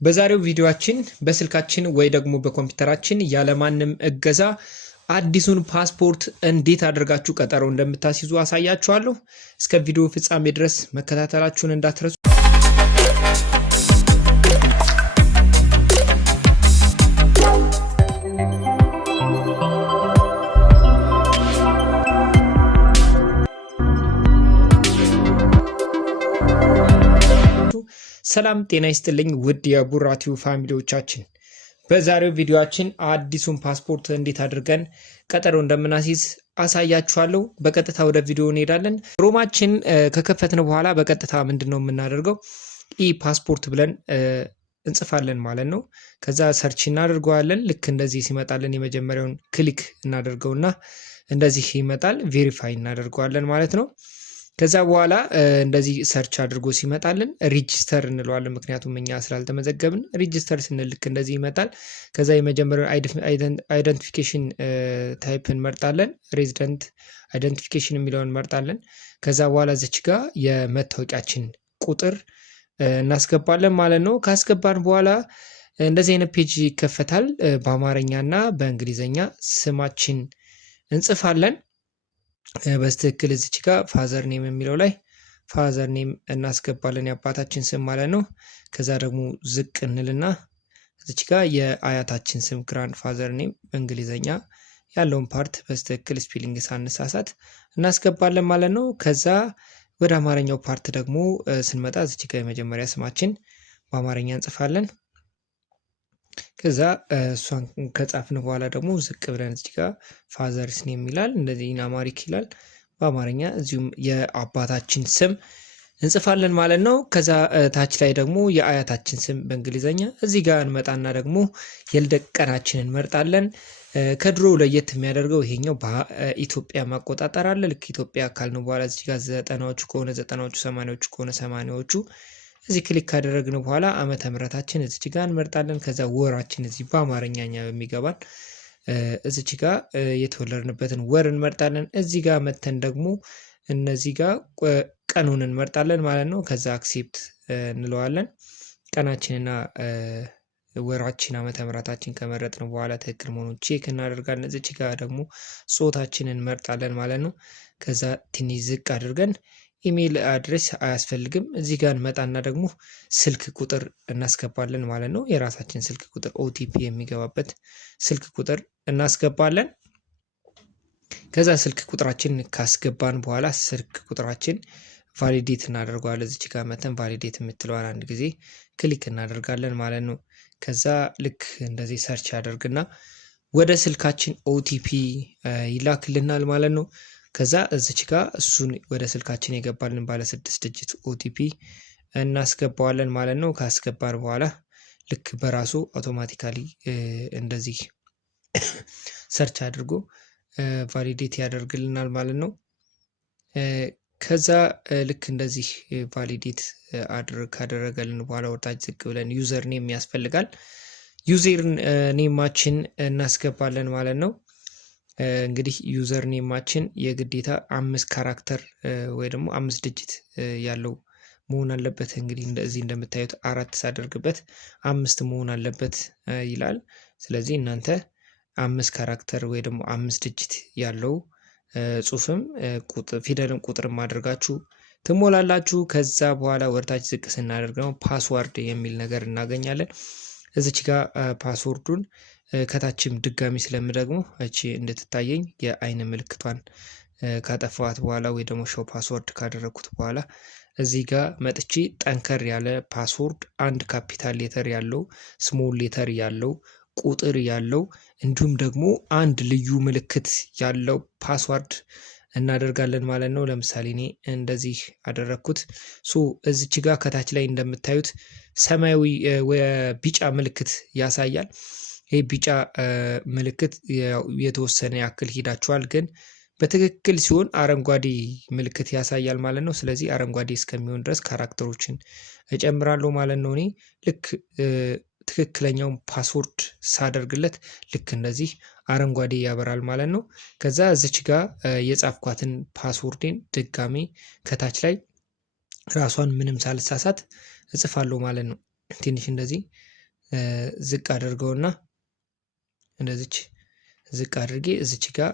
በዛሬው ቪዲዮአችን በስልካችን ወይ ደግሞ በኮምፒውተራችን ያለማንም እገዛ አዲሱን ፓስፖርት እንዴት አድርጋችሁ ቀጠሮ እንደምታስይዙ አሳያችኋለሁ። እስከ ቪዲዮ ፍጻሜ ድረስ መከታተላችሁን እንዳትረሱ። ሰላም ጤና ይስጥልኝ ውድ የቡራቲው ፋሚሊዎቻችን፣ በዛሬው ቪዲዮአችን አዲሱን ፓስፖርት እንዴት አድርገን ቀጠሮ እንደምናስይዝ አሳያችኋለሁ። በቀጥታ ወደ ቪዲዮ እንሄዳለን። ክሮማችን ከከፈትን በኋላ በቀጥታ ምንድነው የምናደርገው ፓስፖርት ብለን እንጽፋለን ማለት ነው። ከዛ ሰርች እናደርገዋለን። ልክ እንደዚህ ሲመጣልን የመጀመሪያውን ክሊክ እናደርገውና እንደዚህ ይመጣል። ቬሪፋይ እናደርገዋለን ማለት ነው። ከዛ በኋላ እንደዚህ ሰርች አድርጎ ሲመጣልን ሬጂስተር እንለዋለን። ምክንያቱም እኛ ስላልተመዘገብን ሬጂስተር ስንል ልክ እንደዚህ ይመጣል። ከዛ የመጀመሪያው አይደንቲፊኬሽን ታይፕ እንመርጣለን። ሬዚደንት አይደንቲፊኬሽን የሚለውን እንመርጣለን። ከዛ በኋላ እዚች ጋር የመታወቂያችን ቁጥር እናስገባለን ማለት ነው። ካስገባን በኋላ እንደዚህ አይነት ፔጅ ይከፈታል። በአማርኛና በእንግሊዘኛ ስማችን እንጽፋለን። በስትክክል እዚች ጋር ፋዘር ኔም የሚለው ላይ ፋዘር ኔም እናስገባለን፣ የአባታችን ስም ማለት ነው። ከዛ ደግሞ ዝቅ እንልና እዚች ጋር የአያታችን ስም ግራንድ ፋዘር ኔም በእንግሊዘኛ ያለውን ፓርት በስትክክል ስፔሊንግ ሳንሳሳት እናስገባለን ማለት ነው። ከዛ ወደ አማርኛው ፓርት ደግሞ ስንመጣ እዚች ጋር የመጀመሪያ ስማችን በአማርኛ እንጽፋለን። ከዛ እሷን ከጻፍን በኋላ ደግሞ ዝቅ ብለን እዚህ ጋር ፋዘርስ ኔም ይላል፣ እንደዚህ ኢናማሪክ ይላል በአማርኛ። እዚሁም የአባታችን ስም እንጽፋለን ማለት ነው። ከዛ ታች ላይ ደግሞ የአያታችን ስም በእንግሊዘኛ እዚህ ጋር እንመጣና ደግሞ የልደት ቀናችንን እንመርጣለን። ከድሮ ለየት የሚያደርገው ይሄኛው በኢትዮጵያ ማቆጣጠር አለ። ልክ ኢትዮጵያ ካልነው በኋላ እዚህ ጋር 90ዎቹ ከሆነ 90ዎቹ 80ዎቹ ከሆነ 80ዎቹ እዚህ ክሊክ ካደረግን በኋላ ዓመተ ምህረታችን እዚች ጋር እንመርጣለን። ከዛ ወራችን እዚህ በአማርኛኛ በሚገባን እዚች ጋር የተወለድንበትን ወር እንመርጣለን። እዚህ ጋር መተን ደግሞ እነዚህ ጋር ቀኑን እንመርጣለን ማለት ነው። ከዛ አክሴፕት እንለዋለን። ቀናችንና ወራችን ዓመተ ምህረታችን ከመረጥን በኋላ ትክክል መሆኑን ቼክ እናደርጋለን። እዚች ጋር ደግሞ ጾታችንን እንመርጣለን ማለት ነው። ከዛ ትንሽ ዝቅ አድርገን ኢሜል አድሬስ አያስፈልግም። እዚህ ጋር እንመጣና ደግሞ ስልክ ቁጥር እናስገባለን ማለት ነው። የራሳችን ስልክ ቁጥር ኦቲፒ የሚገባበት ስልክ ቁጥር እናስገባለን። ከዛ ስልክ ቁጥራችን ካስገባን በኋላ ስልክ ቁጥራችን ቫሊዴት እናደርገዋለን። እዚች ጋር መተን ቫሊዴት የምትለዋን አንድ ጊዜ ክሊክ እናደርጋለን ማለት ነው። ከዛ ልክ እንደዚህ ሰርች ያደርግና ወደ ስልካችን ኦቲፒ ይላክልናል ማለት ነው። ከዛ እዚች ጋር እሱን ወደ ስልካችን የገባልን ባለ 6 ዲጂት ኦቲፒ እናስገባዋለን ማለት ነው። ካስገባን በኋላ ልክ በራሱ አውቶማቲካሊ እንደዚህ ሰርች አድርጎ ቫሊዴት ያደርግልናል ማለት ነው። ከዛ ልክ እንደዚህ ቫሊዴት ካደረገልን በኋላ ወርታች ዝቅ ብለን ዩዘር ኔም ያስፈልጋል። ዩዘር ኔማችን እናስገባለን ማለት ነው። እንግዲህ ዩዘር ኔማችን የግዴታ 5 ካራክተር ወይ ደግሞ 5 ዲጂት ያለው መሆን አለበት። እንግዲህ እንደዚህ እንደምታዩት 4 ሳደርግበት 5 መሆን አለበት ይላል። ስለዚህ እናንተ 5 ካራክተር ወይ ደግሞ 5 ዲጂት ያለው ጽሁፍም ፊደልን ቁጥርም አድርጋችሁ ትሞላላችሁ። ከዛ በኋላ ወርታች ዝቅ ስናደርግ ነው ፓስዋርድ የሚል ነገር እናገኛለን። እዚች ጋር ፓስወርዱን ከታችም ድጋሚ ስለምደግሞ እቺ እንድትታየኝ የአይን ምልክቷን ካጠፋዋት በኋላ ወይ ደግሞ ሾው ፓስወርድ ካደረኩት በኋላ እዚህ ጋር መጥቼ ጠንከር ያለ ፓስወርድ፣ አንድ ካፒታል ሌተር ያለው፣ ስሞል ሌተር ያለው፣ ቁጥር ያለው እንዲሁም ደግሞ አንድ ልዩ ምልክት ያለው ፓስወርድ እናደርጋለን ማለት ነው። ለምሳሌ እኔ እንደዚህ አደረኩት። እዚች ጋር ከታች ላይ እንደምታዩት ሰማያዊ ቢጫ ምልክት ያሳያል። ይህ ቢጫ ምልክት የተወሰነ ያክል ሄዳችኋል፣ ግን በትክክል ሲሆን አረንጓዴ ምልክት ያሳያል ማለት ነው። ስለዚህ አረንጓዴ እስከሚሆን ድረስ ካራክተሮችን እጨምራለሁ ማለት ነው። እኔ ልክ ትክክለኛውን ፓስወርድ ሳደርግለት ልክ እንደዚህ አረንጓዴ ያበራል ማለት ነው። ከዛ እዚች ጋር የጻፍኳትን ፓስወርዴን ድጋሜ ከታች ላይ ራሷን ምንም ሳልሳሳት እጽፋለሁ ማለት ነው። ትንሽ እንደዚህ ዝቅ አድርገውና እንደዚች ዝቅ አድርጌ እዚች ጋር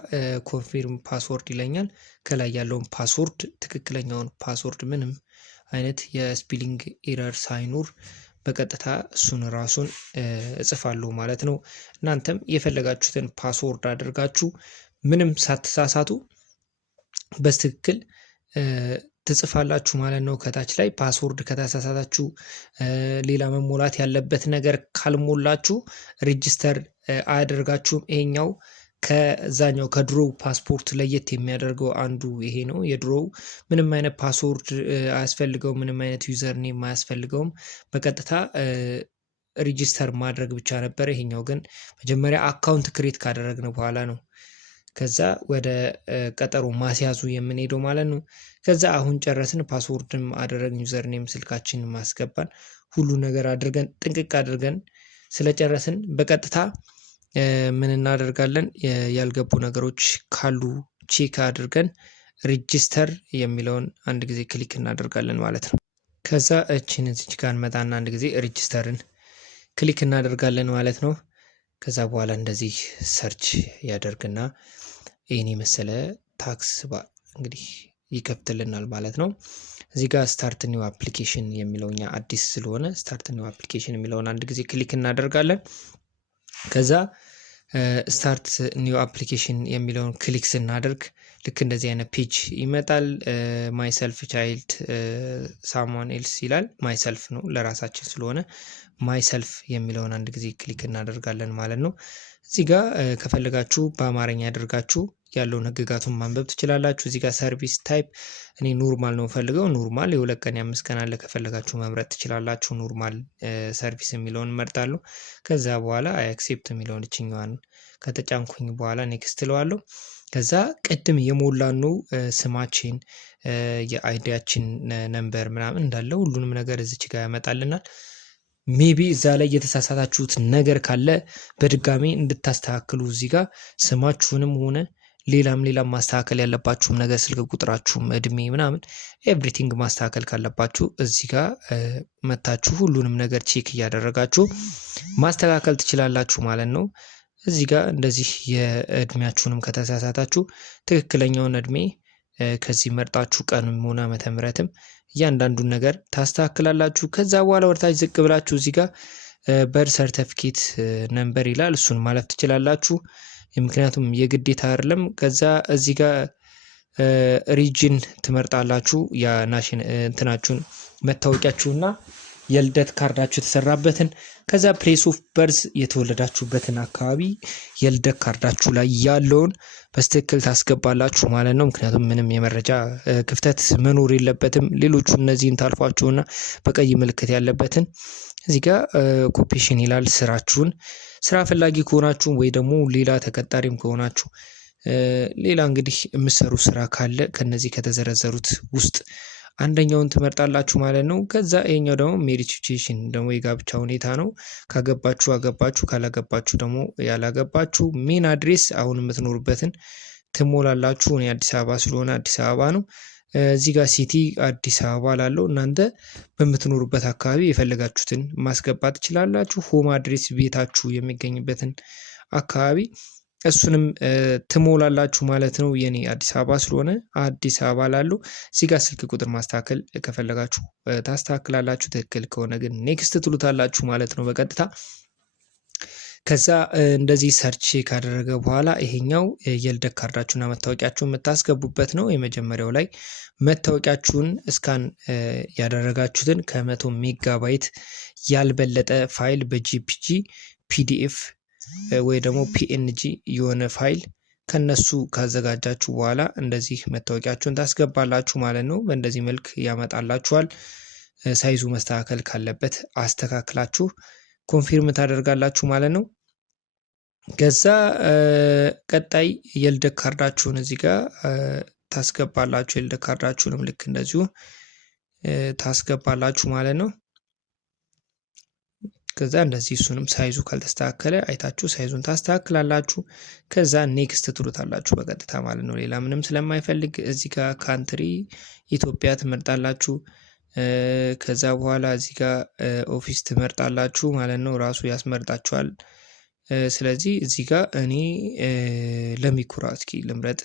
ኮንፊርም ፓስወርድ ይለኛል። ከላይ ያለውን ፓስወርድ ትክክለኛውን ፓስወርድ ምንም አይነት የስፔሊንግ ኤረር ሳይኖር በቀጥታ እሱን ራሱን እጽፋለሁ ማለት ነው። እናንተም የፈለጋችሁትን ፓስወርድ አድርጋችሁ ምንም ሳትሳሳቱ በትክክል ትጽፋላችሁ ማለት ነው። ከታች ላይ ፓስወርድ ከተሳሳታችሁ ሌላ መሞላት ያለበት ነገር ካልሞላችሁ ሬጂስተር አያደርጋችሁም። ይሄኛው ከዛኛው ከድሮ ፓስፖርት ለየት የሚያደርገው አንዱ ይሄ ነው። የድሮው ምንም አይነት ፓስወርድ አያስፈልገውም፣ ምንም አይነት ዩዘር ኔም አያስፈልገውም። በቀጥታ ሬጂስተር ማድረግ ብቻ ነበር። ይሄኛው ግን መጀመሪያ አካውንት ክሬት ካደረግን በኋላ ነው ከዛ ወደ ቀጠሮ ማስያዙ የምንሄደው ማለት ነው። ከዛ አሁን ጨረስን፣ ፓስወርድም አደረግን፣ ዩዘር ኔም ስልካችንን ማስገባን ሁሉ ነገር አድርገን ጥንቅቅ አድርገን ስለጨረስን በቀጥታ ምን እናደርጋለን? ያልገቡ ነገሮች ካሉ ቼክ አድርገን ሬጂስተር የሚለውን አንድ ጊዜ ክሊክ እናደርጋለን ማለት ነው። ከዛ እቺን እዚች ጋር እንመጣና አንድ ጊዜ ሬጂስተርን ክሊክ እናደርጋለን ማለት ነው። ከዛ በኋላ እንደዚህ ሰርች ያደርግና ይህን የመሰለ ታክስ እንግዲህ ይከፍትልናል ማለት ነው። እዚህ ጋር ስታርት ኒው አፕሊኬሽን የሚለውኛ አዲስ ስለሆነ ስታርት ኒው አፕሊኬሽን የሚለውን አንድ ጊዜ ክሊክ እናደርጋለን። ከዛ ስታርት ኒው አፕሊኬሽን የሚለውን ክሊክ ስናደርግ ልክ እንደዚህ አይነት ፔጅ ይመጣል። ማይሰልፍ ቻይልድ ሳምዋን ኤልስ ይላል። ማይሰልፍ ነው ለራሳችን ስለሆነ ማይሰልፍ የሚለውን አንድ ጊዜ ክሊክ እናደርጋለን ማለት ነው። እዚህ ጋር ከፈለጋችሁ በአማርኛ ያደርጋችሁ ያለውን ህግጋቱን ማንበብ ትችላላችሁ። እዚህ ጋር ሰርቪስ ታይፕ እኔ ኖርማል ነው ፈልገው ኖርማል የ2 ቀን የ5 ቀን አለ ከፈለጋችሁ መምረጥ ትችላላችሁ። ኖርማል ሰርቪስ የሚለውን መርጣለሁ። ከዛ በኋላ አይ አክሴፕት የሚለውን እችኛዋን ከተጫንኩኝ በኋላ ኔክስት እለዋለሁ። ከዛ ቅድም የሞላኑ ስማችን የአይዲያችን ነምበር ምናምን እንዳለ ሁሉንም ነገር እዚች ጋር ያመጣልናል። ሜቢ እዛ ላይ የተሳሳታችሁት ነገር ካለ በድጋሚ እንድታስተካክሉ እዚህ ጋር ስማችሁንም ሆነ ሌላም ማስተካከል ያለባችሁም ነገር ስልክ ቁጥራችሁም እድሜ ምናምን ኤቭሪቲንግ ማስተካከል ካለባችሁ እዚህ ጋር መታችሁ ሁሉንም ነገር ቼክ እያደረጋችሁ ማስተካከል ትችላላችሁ ማለት ነው። እዚህ ጋር እንደዚህ የእድሜያችሁንም ከተሳሳታችሁ ትክክለኛውን እድሜ ከዚህ መርጣችሁ ቀንም ሆነ ዓመተ ምህረትም እያንዳንዱን ነገር ታስተካክላላችሁ። ከዛ በኋላ ወርታች ዝቅ ብላችሁ እዚህ ጋር በር ሰርቲፊኬት ነምበር ይላል። እሱን ማለፍ ትችላላችሁ፣ ምክንያቱም የግዴታ አይደለም። ከዛ እዚህ ጋር ሪጅን ትመርጣላችሁ፣ የናሽን እንትናችሁን መታወቂያችሁና የልደት ካርዳችሁ የተሰራበትን። ከዛ ፕሌስ ኦፍ በርዝ የተወለዳችሁበትን አካባቢ የልደት ካርዳችሁ ላይ ያለውን በስትክክል ታስገባላችሁ ማለት ነው። ምክንያቱም ምንም የመረጃ ክፍተት መኖር የለበትም። ሌሎቹ እነዚህን ታልፏቸውና በቀይ ምልክት ያለበትን እዚህ ጋር ኦኩፔሽን ይላል። ስራችሁን ስራ ፈላጊ ከሆናችሁ ወይ ደግሞ ሌላ ተቀጣሪም ከሆናችሁ ሌላ እንግዲህ የምትሰሩ ስራ ካለ ከነዚህ ከተዘረዘሩት ውስጥ አንደኛውን ትመርጣላችሁ ማለት ነው። ከዛ ይሄኛው ደግሞ ሜሪጅ ሲቹዌሽን ደግሞ የጋብቻ ሁኔታ ነው። ካገባችሁ አገባችሁ፣ ካላገባችሁ ደግሞ ያላገባችሁ። ሜን አድሬስ አሁን የምትኖሩበትን ትሞላላችሁ። እኔ አዲስ አበባ ስለሆነ አዲስ አበባ ነው። እዚህ ጋር ሲቲ አዲስ አበባ ላለው እናንተ በምትኖሩበት አካባቢ የፈለጋችሁትን ማስገባት ትችላላችሁ። ሆም አድሬስ ቤታችሁ የሚገኝበትን አካባቢ እሱንም ትሞላላችሁ ማለት ነው። የኔ አዲስ አበባ ስለሆነ አዲስ አበባ ላለው እዚህ ጋር ስልክ ቁጥር ማስተካከል ከፈለጋችሁ ታስተካክላላችሁ። ትክክል ከሆነ ግን ኔክስት ትሉታላችሁ ማለት ነው በቀጥታ። ከዛ እንደዚህ ሰርች ካደረገ በኋላ ይሄኛው የልደት ካርዳችሁና መታወቂያችሁን የምታስገቡበት ነው። የመጀመሪያው ላይ መታወቂያችሁን እስካን ያደረጋችሁትን ከ100 ሜጋባይት ያልበለጠ ፋይል በጂፒጂ ፒዲኤፍ ወይ ደግሞ ፒኤንጂ የሆነ ፋይል ከነሱ ካዘጋጃችሁ በኋላ እንደዚህ መታወቂያችሁን ታስገባላችሁ ማለት ነው። በእንደዚህ መልክ ያመጣላችኋል። ሳይዙ መስተካከል ካለበት አስተካክላችሁ ኮንፊርም ታደርጋላችሁ ማለት ነው። ከዛ ቀጣይ የልደት ካርዳችሁን እዚህ ጋር ታስገባላችሁ። የልደት ካርዳችሁንም ልክ እንደዚሁ ታስገባላችሁ ማለት ነው። ከዛ እንደዚህ እሱንም ሳይዙ ካልተስተካከለ አይታችሁ ሳይዙን ታስተካክላላችሁ። ከዛ ኔክስት ትሉታላችሁ በቀጥታ ማለት ነው። ሌላ ምንም ስለማይፈልግ እዚህ ጋር ካንትሪ ኢትዮጵያ ትመርጣላችሁ። ከዛ በኋላ እዚህ ጋር ኦፊስ ትመርጣላችሁ ማለት ነው። ራሱ ያስመርጣችኋል። ስለዚህ እዚህ ጋር እኔ ለሚኩራ እስኪ ልምረጥ።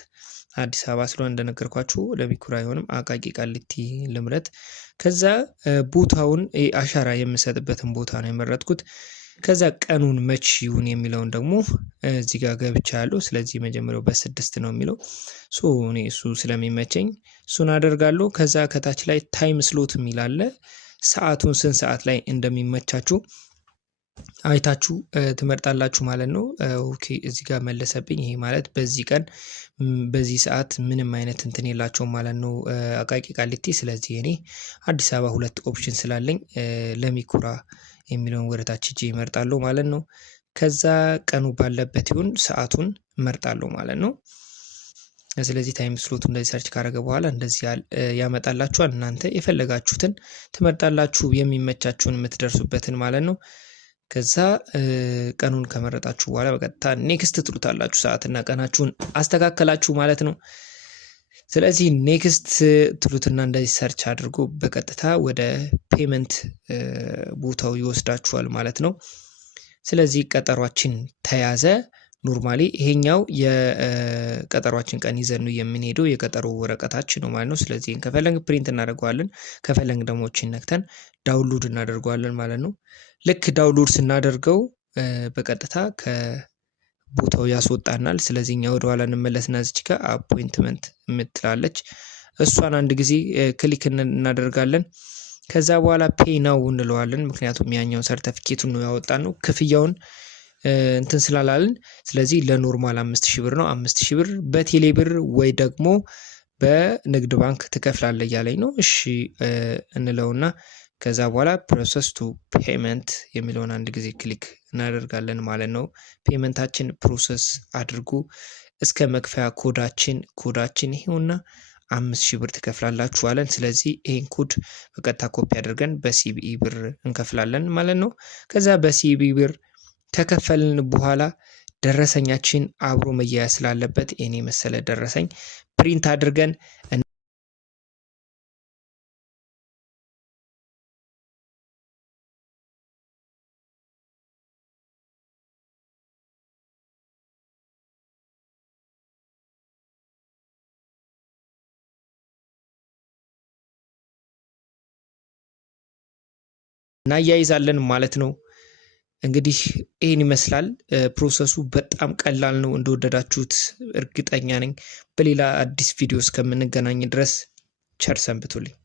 አዲስ አበባ ስለሆነ እንደነገርኳችሁ ለሚኩራ አይሆንም፣ አቃቂ ቃሊቲ ልምረጥ። ከዛ ቦታውን አሻራ የምሰጥበትን ቦታ ነው የመረጥኩት። ከዛ ቀኑን መች ይሁን የሚለውን ደግሞ እዚህ ጋር ገብቻ ያለው። ስለዚህ መጀመሪያው በ6 ነው የሚለው እኔ እሱ ስለሚመቸኝ እሱን አደርጋለሁ። ከዛ ከታች ላይ ታይም ስሎት የሚል አለ። ሰዓቱን ስንት ሰዓት ላይ እንደሚመቻችሁ አይታችሁ ትመርጣላችሁ ማለት ነው። ኦኬ እዚህ ጋር መለሰብኝ። ይሄ ማለት በዚህ ቀን በዚህ ሰዓት ምንም አይነት እንትን የላቸውም ማለት ነው አቃቂ ቃሊቲ። ስለዚህ እኔ አዲስ አበባ 2 ኦፕሽን ስላለኝ ለሚኩራ የሚለውን ወደታች ሄጄ እመርጣለሁ ማለት ነው። ከዛ ቀኑ ባለበት ይሁን ሰዓቱን እመርጣለሁ ማለት ነው። ስለዚህ ታይም ስሎቱ እንደዚህ ሰርች ካደረገ በኋላ እንደዚህ ያመጣላችኋል። እናንተ የፈለጋችሁትን ትመርጣላችሁ፣ የሚመቻችሁን የምትደርሱበትን ማለት ነው። ከዛ ቀኑን ከመረጣችሁ በኋላ በቀጥታ ኔክስት ትሉታላችሁ። ሰዓትና ቀናችሁን አስተካከላችሁ ማለት ነው። ስለዚህ ኔክስት ትሉትና እንደዚህ ሰርች አድርጎ በቀጥታ ወደ ፔመንት ቦታው ይወስዳችኋል ማለት ነው። ስለዚህ ቀጠሯችን ተያዘ። ኖርማሊ ይሄኛው የቀጠሯችን ቀን ይዘን የምንሄደው የቀጠሮ ወረቀታችን ነው ማለት ነው። ስለዚህ ከፈለግ ፕሪንት እናደርገዋለን፣ ከፈለግ ደግሞ ነክተን ዳውንሎድ እናደርገዋለን ማለት ነው። ልክ ዳውንሎድ ስናደርገው በቀጥታ ከቦታው ያስወጣናል። ስለዚህ እኛ ወደ ኋላ እንመለስና እዚች ጋር አፖይንትመንት የምትላለች እሷን አንድ ጊዜ ክሊክ እናደርጋለን። ከዛ በኋላ ፔይ ናው እንለዋለን። ምክንያቱም ያኛውን ሰርተፊኬቱን ነው ያወጣነው ክፍያውን እንትን ስላላልን። ስለዚህ ለኖርማል 5000 ብር ነው። 5000 ብር በቴሌ ብር ወይ ደግሞ በንግድ ባንክ ትከፍላለህ እያለኝ ነው። እሺ እንለውና ከዛ በኋላ ፕሮሰስ ቱ ፔመንት የሚለውን አንድ ጊዜ ክሊክ እናደርጋለን ማለት ነው። ፔመንታችን ፕሮሰስ አድርጉ እስከ መክፈያ ኮዳችን ይሄውና 5000 ብር ትከፍላላችሁ አለን። ስለዚህ ይሄን ኮድ በቀጥታ ኮፒ አድርገን በሲቢኢ ብር እንከፍላለን ማለት ነው። ከዛ በሲቢኢ ብር ከከፈልን በኋላ ደረሰኛችን አብሮ መያያዝ ስላለበት እኔ መሰለ ደረሰኝ ፕሪንት አድርገን እናያይዛለን ማለት ነው። እንግዲህ ይህን ይመስላል ፕሮሰሱ። በጣም ቀላል ነው። እንደወደዳችሁት እርግጠኛ ነኝ። በሌላ አዲስ ቪዲዮ እስከምንገናኝ ድረስ ቸር ሰንብቱልኝ።